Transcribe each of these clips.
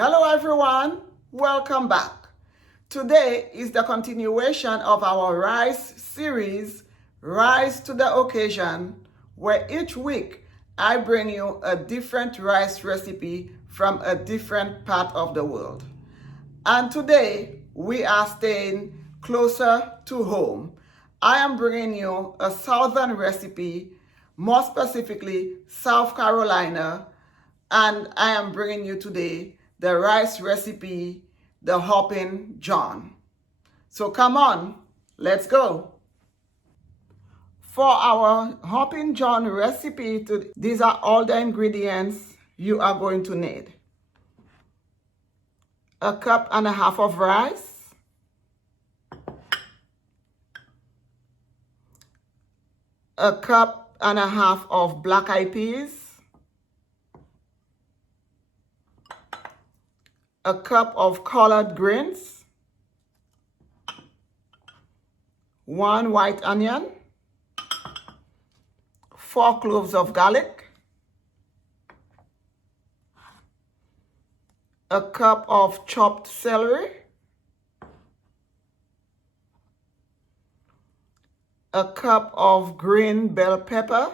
Hello everyone, welcome back. Today is the continuation of our rice series, Rise to the Occasion, where each week I bring you a different rice recipe from a different part of the world. And today we are staying closer to home. I am bringing you a southern recipe, more specifically South Carolina, and I am bringing you today the rice recipe, the Hoppin John. So come on, let's go. For our Hoppin John recipe, these are all the ingredients you are going to need. 1.5 cups of rice, 1.5 cups of black-eyed peas, 1 cup of collard greens, 1 white onion, 4 cloves of garlic, 1 cup of chopped celery, 1 cup of green bell pepper,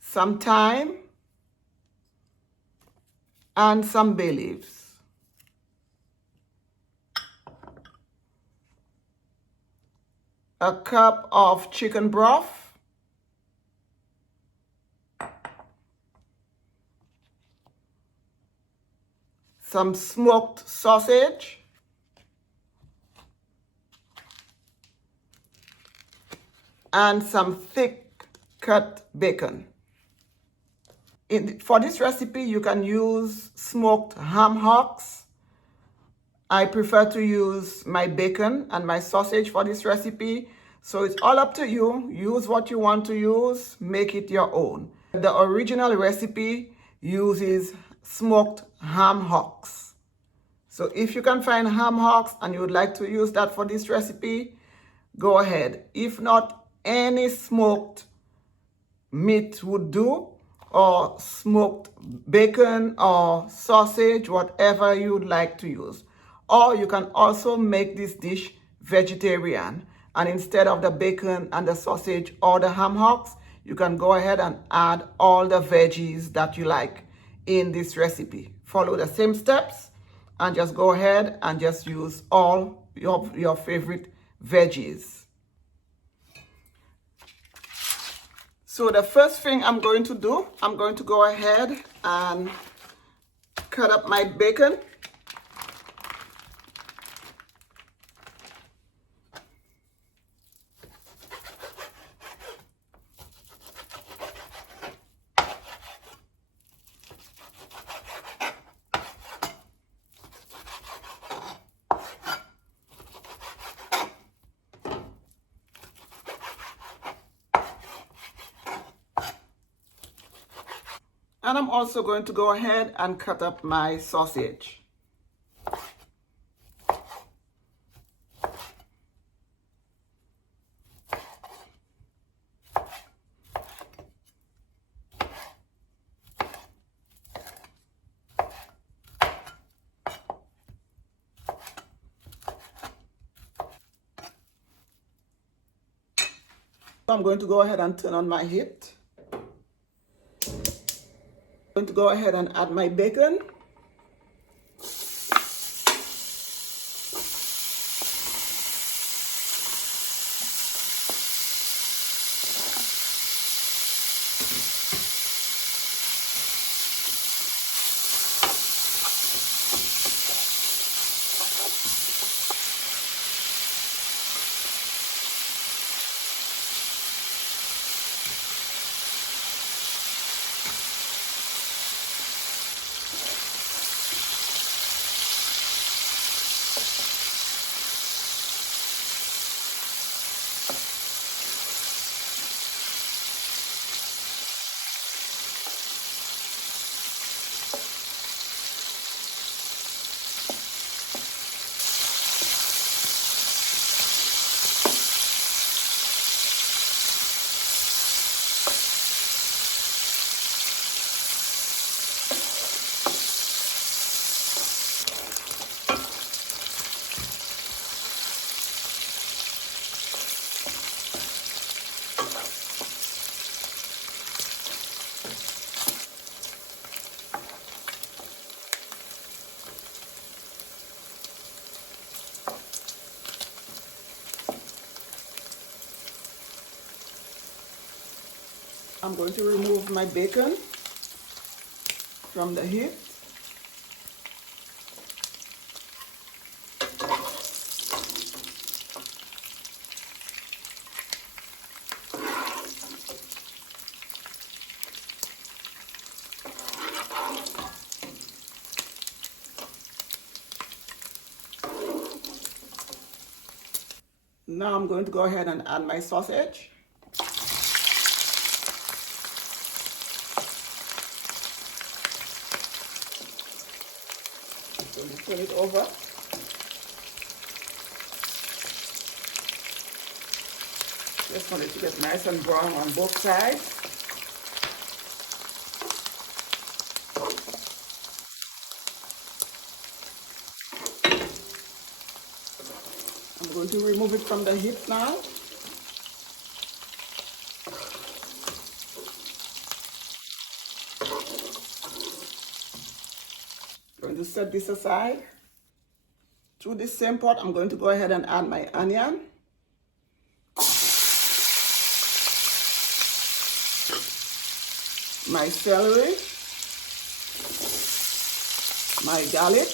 some thyme, and some bay leaves. A cup of chicken broth, some smoked sausage, and some thick cut bacon. For this recipe, you can use smoked ham hocks. I prefer to use my bacon and my sausage for this recipe. So it's all up to you. Use what you want to use. Make it your own. The original recipe uses smoked ham hocks. So if you can find ham hocks and you would like to use that for this recipe, go ahead. If not, any smoked meat would do, or smoked bacon or sausage, whatever you would like to use. Or you can also make this dish vegetarian, and instead of the bacon and the sausage or the ham hocks, you can go ahead and add all the veggies that you like in this recipe. Follow the same steps and just go ahead and just use all your favorite veggies. So the first thing I'm going to do, I'm going to go ahead and cut up my bacon. And I'm also going to go ahead and cut up my sausage. I'm going to go ahead and turn on my heat. I'm going to go ahead and add my bacon. I'm going to remove my bacon from the heat. Now I'm going to go ahead and add my sausage. So we turn it over. Just want it to get nice and brown on both sides. I'm going to remove it from the heat now. I'm going to set this aside. To this same pot, I'm going to go ahead and add my onion. My celery. My garlic.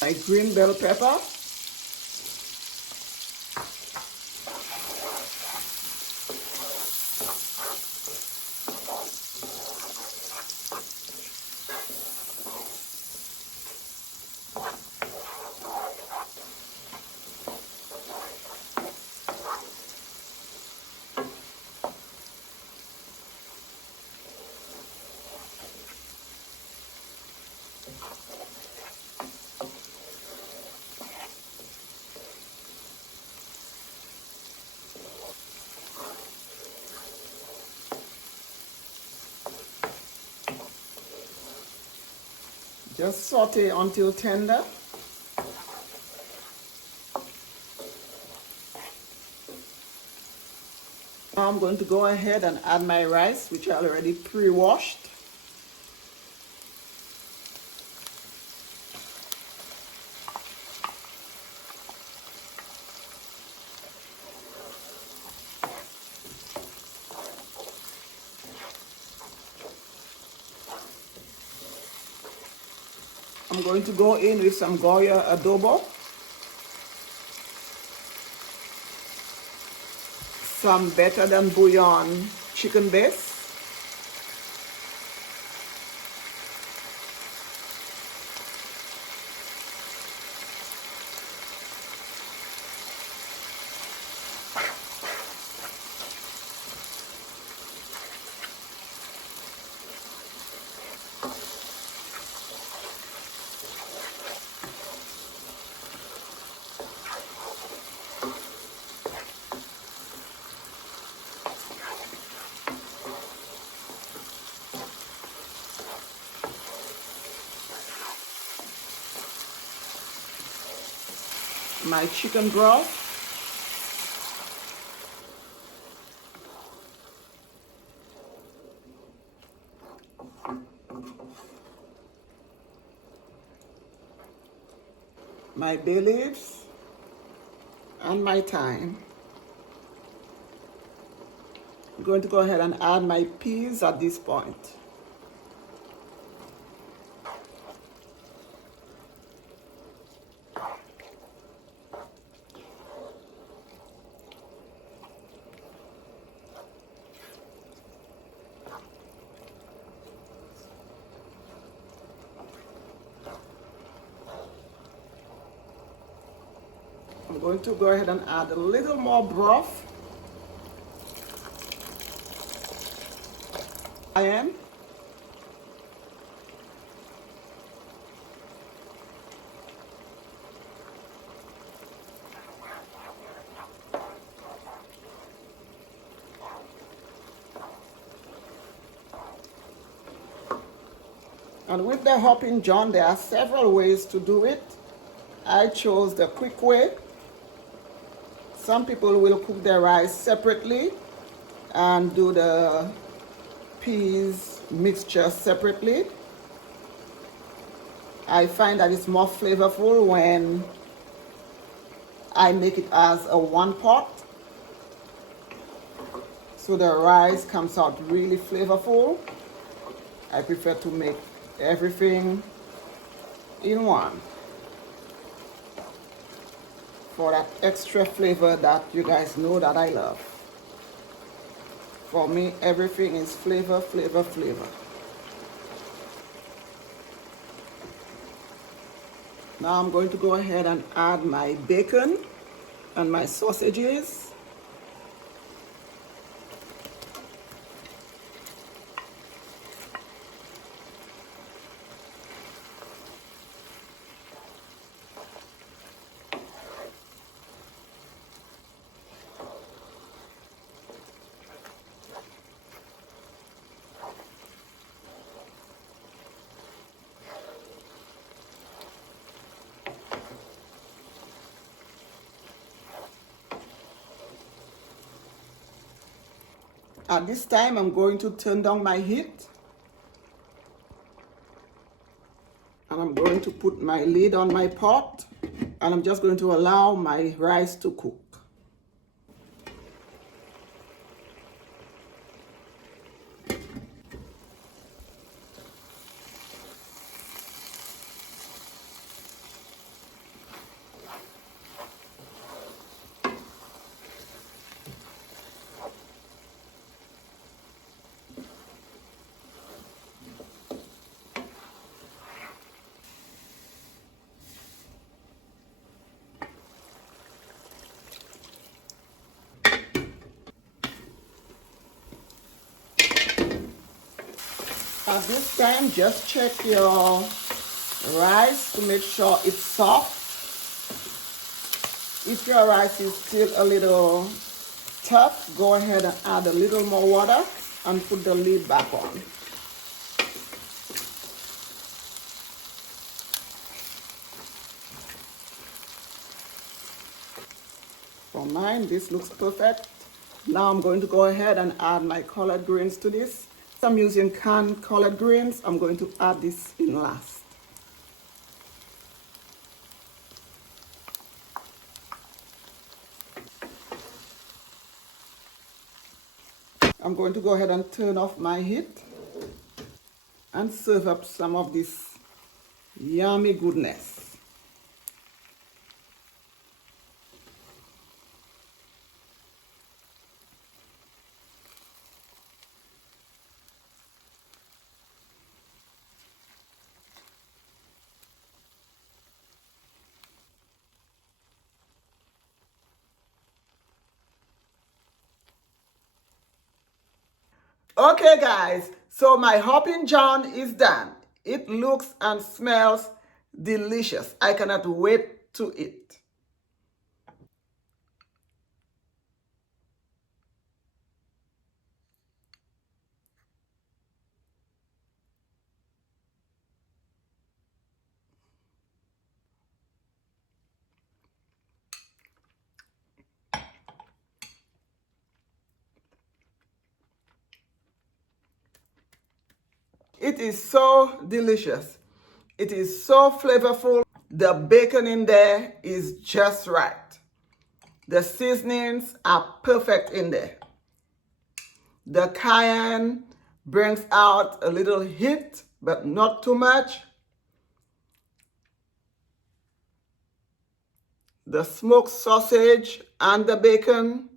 My green bell pepper. Just saute until tender. Now I'm going to go ahead and add my rice, which I already pre-washed. I'm going to go in with some Goya adobo, some better than bouillon chicken base, my chicken broth, my bay leaves, and my thyme. I'm going to go ahead and add my peas at this point. I'm going to go ahead and add a little more broth. And with the Hoppin John, there are several ways to do it. I chose the quick way. Some people will cook their rice separately and do the peas mixture separately. I find that it's more flavorful when I make it as a one pot. so the rice comes out really flavorful. I prefer to make everything in one for that extra flavor that you guys know that I love. For me, everything is flavor, flavor, flavor. Now I'm going to go ahead and add my bacon and my sausages. At this time, I'm going to turn down my heat. And I'm going to put my lid on my pot. And I'm just going to allow my rice to cook. At this time, just check your rice to make sure it's soft. If your rice is still a little tough, go ahead and add a little more water and put the lid back on. For mine, this looks perfect. Now I'm going to go ahead and add my collard greens to this. I'm using canned collard greens. I'm going to add this in last. I'm going to go ahead and turn off my heat and serve up some of this yummy goodness. Okay guys, so my Hoppin John is done. It looks and smells delicious. I cannot wait to eat. It is so delicious. It is so flavorful. The bacon in there is just right. The seasonings are perfect in there. The cayenne brings out a little heat, but not too much. The smoked sausage and the bacon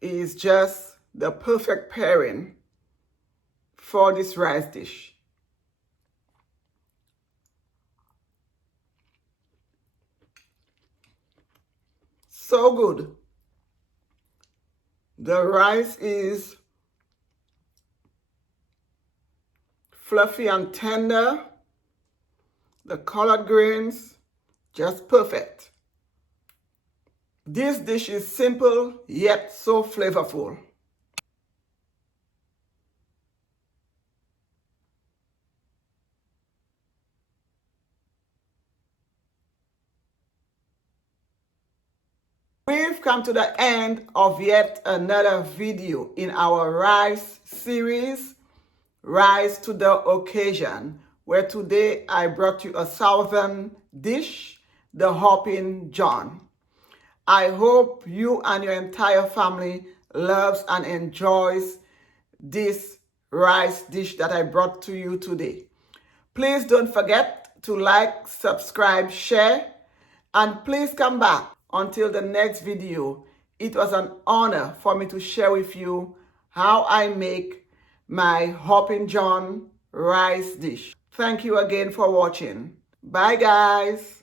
is just the perfect pairing for this rice dish. So good. The rice is fluffy and tender. The collard greens, just perfect. This dish is simple yet so flavorful. We've come to the end of yet another video in our rice series, Rise to the Occasion, where today I brought you a southern dish, the Hoppin John. I hope you and your entire family loves and enjoys this rice dish that I brought to you today. Please don't forget to like, subscribe, share, and please come back until the next video. It was an honor for me to share with you how I make my Hoppin John rice dish. Thank you again for watching. Bye guys.